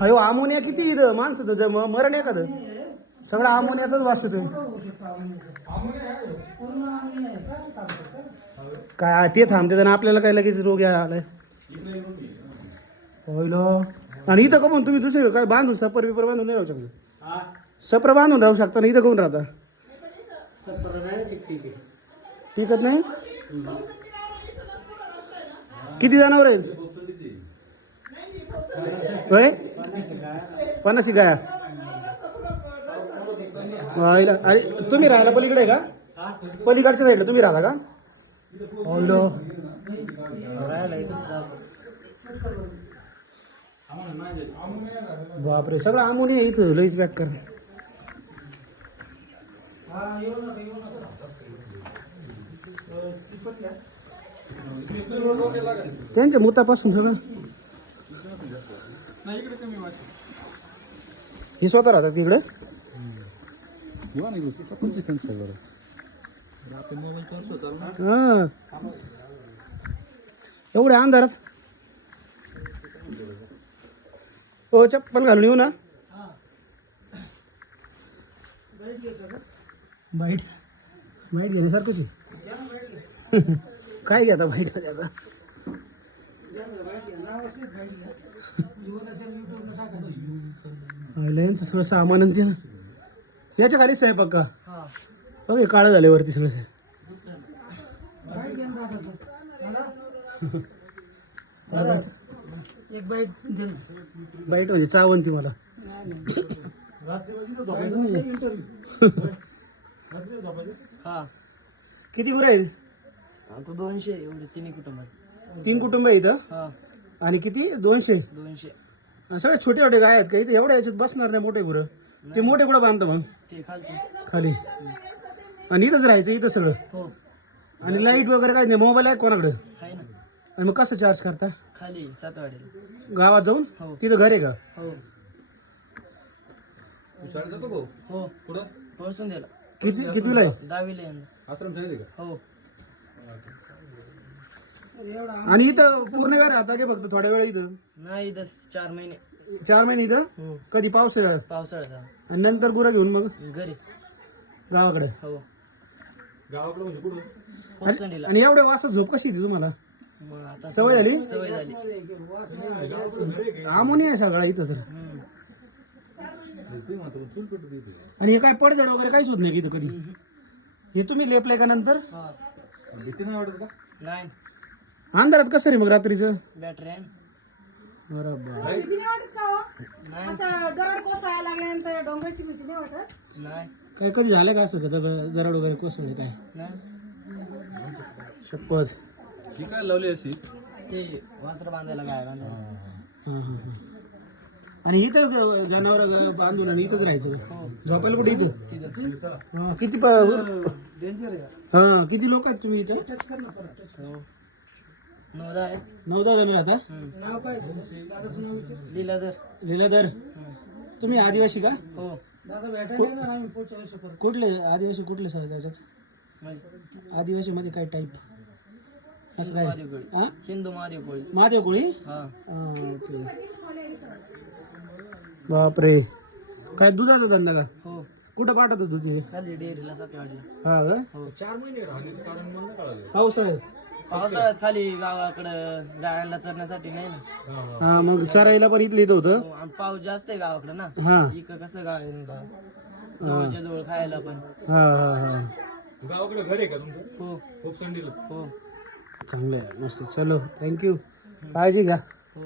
अयो अमोनिया किती इथं माणसं मरण एखादं सगळं अमोनियाचाच वाचत काय ते थांबते ना आपल्याला काय लगेच रोग आलाय होईल. आणि इथं का तुम्ही दुसरे काय बांधून सपर बिपर बांधून नाही राहू शकता. सपर बांधून राहू शकता ना इथं कोण राहता टिकत नाही. किती जनावर आहेत होय 50 गाया. अरे तुम्ही राहायला पलीकडे आहे का पलीकडच्या साईडला तुम्ही राहता का होईल. बापरे सगळं अमोनिया इथं लईच बॅक कर. त्यांच्या मुतापासून सगळं हे स्वतः राहतात तिकडे. हा एवढ्या अंधारात हो चप्पल घालून येऊ ना. बाईट बाईट घेण्यासारखंच काय घ्या बाईट आता सगळं सामान याच्या खाली स्वयंपाक का ओके काळं झाल्यावरती सगळं एक बाईट बाईट म्हणजे चावंती मला किती गुरं आहेत 200 एवढे 3 कुटुंब 3 कुटुंब आहे इथं आणि किती 200 सगळे छोटे छोटे गाय आहेत का इथे एवढ्या याच्यात बसणार नाही मोठे गुरं. ते मोठे कुठं बांधतं मग ते खाली आणि इथंच राहायचं इथं सगळं. आणि लाईट वगैरे काय नाही मोबाईल आहे कोणाकडे आहे ना. आणि मग कसं चार्ज करता खाली 7 वाडीला गावात जाऊन तिथं घर आहे का पोहोचून दिला. कितीला आहे 10वीला आश्रम हो. आणि इथं पूर्ण वेळ राहता की फक्त थोड्या वेळ इथं नाही 4 महिने 4 महिने इथं कधी पावसाळ्यात पावसाळ्यात आणि नंतर गुरं घेऊन मग घरी गावाकडे हो आणि एवढ्या वाजता झोप कशी येते तुम्हाला मग आता सवय झाली सवय झाली. अमोनिया आहे सगळा इथं तर. आणि हे काय पडझड वगैरे काहीच होत नाही की इथं कधी हे तुम्ही लेपले का नंतर नाही अंधारात कसं रे मग रात्रीचं बॅटरी आहे नाही काय कधी झालं का असं का दराड वगैरे कोसळले काय नाही शपथ काय लावली अशी ते वासर बांधायला गाय बांधायला. हां हां हां. आणि इथं जनावर बांधून आणि इथंच राहायचं झोपायला कुठे इथं हां किती हां किती लोक आहेत तुम्ही इथं 9-10 जण राहता. नाव काय लीलाधर. लीलाधर तुम्ही आदिवासी का हो कुठले आदिवासी कुठले सह त्याच्यात आदिवासी मध्ये काय टाईप असं काय हिंदू महादेव कोळी. महादेव कोळी हा ओके. बापरे काय दुधाचा धंदा का हो कुठं पाठवतो दूध हे खाली डेअरीला 7 वाडीला. हा का हो 4 महिने राहिले कारण मला कळालं पावसाळ्यात पावसाळ्यात खाली गावाकडं गायांना चरण्यासाठी नाही ना. हा मग चरायला पण इथलं इथं होतं हो, आणि पाऊस जास्त आहे गावाकडं ना. हा इकडं कसं गाय जवळच्या जवळ खायला पण. हा हा हा गावाकडे घर आहे का तुमचं हो खूप संडीला हो चांगलं आहे मस्त चलो थँक्यू काळजी घ्या. हो